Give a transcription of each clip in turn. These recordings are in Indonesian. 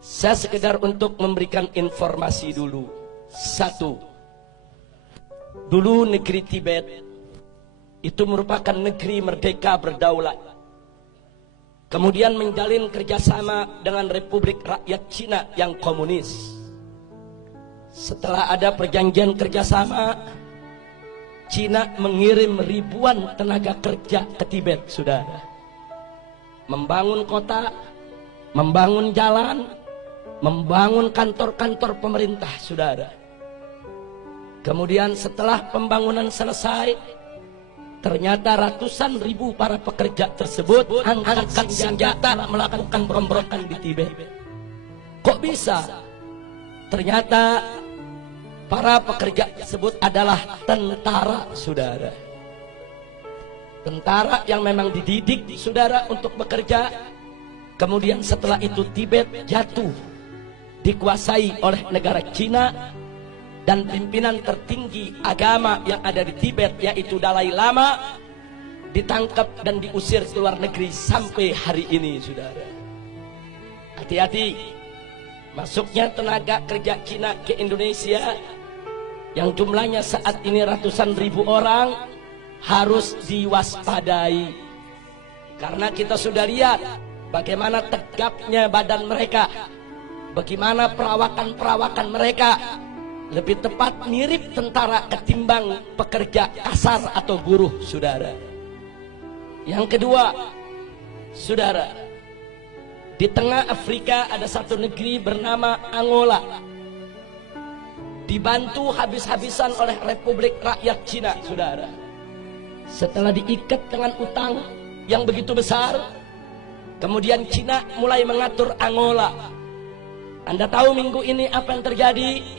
Saya sekedar untuk memberikan informasi dulu. Satu, dulu negeri Tibet itu merupakan negeri merdeka berdaulat. Kemudian menjalin kerjasama dengan Republik Rakyat Cina yang komunis. Setelah ada perjanjian kerjasama, Cina mengirim ribuan tenaga kerja ke Tibet, saudara. Membangun kota, membangun jalan, membangun kantor-kantor pemerintah, saudara. Kemudian setelah pembangunan selesai, ternyata ratusan ribu para pekerja tersebut angkat senjata melakukan pemberontakan di Tibet. Kok bisa? Ternyata para pekerja tersebut adalah tentara, saudara. Tentara yang memang dididik, saudara, untuk bekerja. Kemudian setelah itu Tibet jatuh, dikuasai oleh negara Cina. Dan pimpinan tertinggi agama yang ada di Tibet, yaitu Dalai Lama, ditangkap dan diusir ke luar negeri sampai hari ini, saudara. Hati-hati, masuknya tenaga kerja Cina ke Indonesia yang jumlahnya saat ini ratusan ribu orang harus diwaspadai. Karena kita sudah lihat bagaimana tegapnya badan mereka, bagaimana perawakan mereka. Lebih tepat mirip tentara ketimbang pekerja kasar atau buruh, saudara. Yang kedua, saudara, di tengah Afrika ada satu negeri bernama Angola, dibantu habis-habisan oleh Republik Rakyat Cina, saudara. Setelah diikat dengan utang yang begitu besar, kemudian Cina mulai mengatur Angola. Anda tahu minggu ini apa yang terjadi?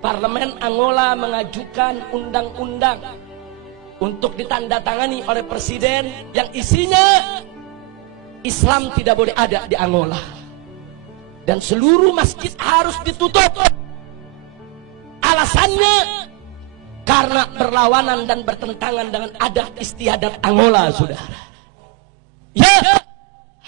Parlemen Angola mengajukan undang-undang untuk ditandatangani oleh presiden yang isinya Islam tidak boleh ada di Angola dan seluruh masjid harus ditutup. Alasannya karena berlawanan dan bertentangan dengan adat istiadat Angola, saudara. Ya,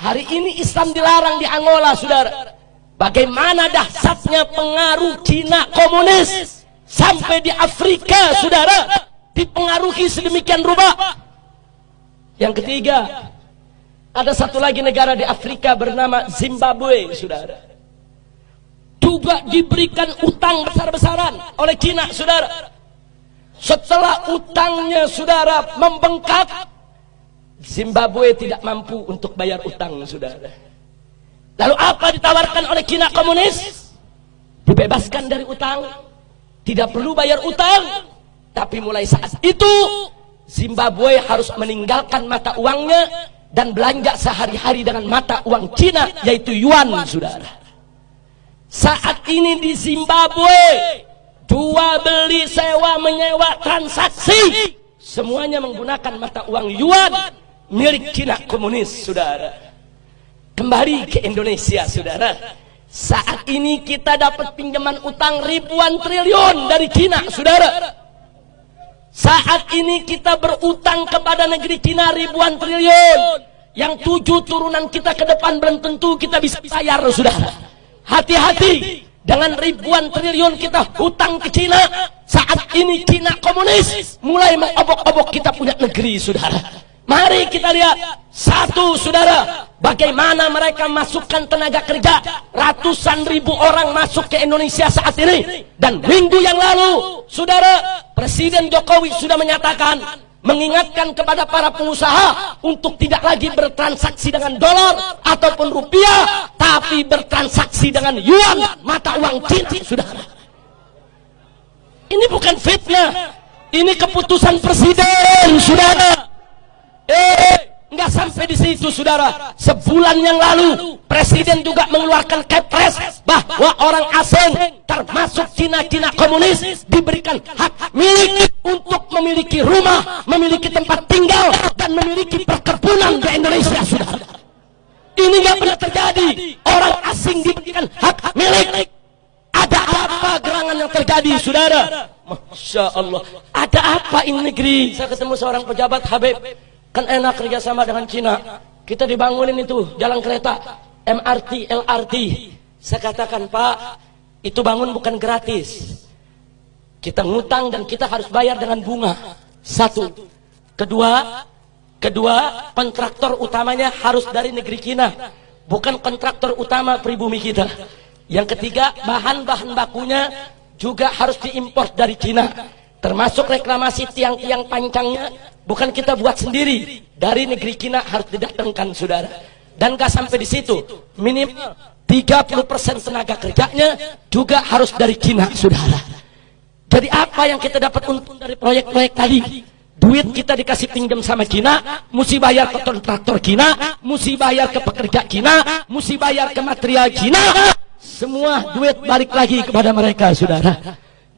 hari ini Islam dilarang di Angola, saudara. Bagaimana dahsyatnya pengaruh Cina komunis sampai di Afrika, saudara, dipengaruhi sedemikian rupa. Yang ketiga, ada satu lagi negara di Afrika bernama Zimbabwe, saudara. Juga diberikan utang besar-besaran oleh Cina, saudara. Setelah utangnya, saudara, membengkak, Zimbabwe tidak mampu untuk bayar utang, saudara. Lalu apa ditawarkan oleh Cina komunis? Dibebaskan dari utang, tidak perlu bayar utang. Tapi mulai saat itu Zimbabwe harus meninggalkan mata uangnya dan belanja sehari-hari dengan mata uang Cina, yaitu yuan, saudara. Saat ini di Zimbabwe, jual beli, sewa menyewa, transaksi semuanya menggunakan mata uang yuan milik Cina komunis, saudara. Kembali ke Indonesia, saudara. Saat ini kita dapat pinjaman utang ribuan triliun dari Cina, saudara. Saat ini kita berutang kepada negeri Cina ribuan triliun, yang 7 turunan kita ke depan belum tentu kita bisa bayar, saudara. Hati-hati dengan ribuan triliun kita hutang ke Cina. Saat ini Cina komunis mulai mengobok-obok kita punya negeri, saudara. Mari kita lihat satu, saudara, bagaimana mereka masukkan tenaga kerja. Ratusan ribu orang masuk ke Indonesia saat ini. Dan minggu yang lalu, saudara, Presiden Jokowi sudah menyatakan, mengingatkan kepada para pengusaha untuk tidak lagi bertransaksi dengan dolar ataupun rupiah, tapi bertransaksi dengan yuan, mata uang Cina, saudara. Ini bukan fitnah, ini keputusan presiden, saudara. Nggak sampai di situ, saudara. Sebulan yang lalu presiden juga mengeluarkan kepres bahwa orang asing termasuk Cina komunis diberikan hak milik untuk memiliki rumah, memiliki tempat tinggal, dan memiliki perkebunan di Indonesia, saudara. Ini nggak pernah terjadi. Orang asing diberikan hak milik. Ada apa gerangan yang terjadi, saudara? Masya Allah. Ada apa ini negeri? Saya ketemu seorang pejabat, Habib. Kan enak kerjasama dengan Cina. Kita dibangunin itu jalan kereta, MRT, LRT. Saya katakan, Pak, itu bangun bukan gratis. Kita ngutang dan kita harus bayar dengan bunga. Satu. Kedua, kontraktor utamanya harus dari negeri Cina, bukan kontraktor utama pribumi kita. Yang ketiga, bahan-bahan bakunya juga harus diimpor dari Cina, termasuk reklamasi tiang-tiang pancangnya bukan kita buat sendiri, dari negeri Cina harus didatangkan, saudara. Dan gak sampai di situ, minimal 30% tenaga kerjanya juga harus dari Cina, saudara. Jadi apa yang kita dapat untung dari proyek-proyek tadi? Duit kita dikasih pinjam sama Cina, mesti bayar ke kontraktor Cina, mesti bayar ke pekerja Cina, mesti bayar ke material Cina. Semua duit balik lagi kepada mereka, saudara.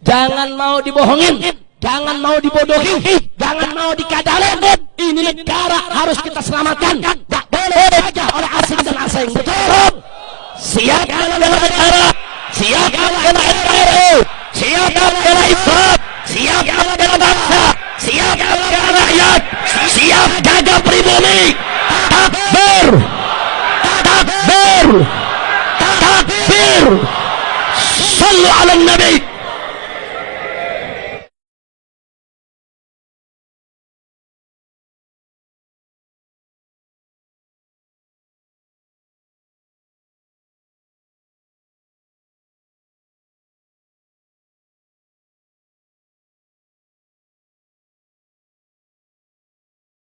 Jangan mau dibohongin, jangan mau dibodohi, jangan mau dikadalin. Ini negara harus kita selamatkan. Tak boleh saja oleh asing dan asing. Betul. Siap bela negara, siap bela NKRI, siap bela Islam, siap bela bangsa, siap bela rakyat, siap jaga pribumi. Takbir, takbir, takbir. Sallu ala Nabi.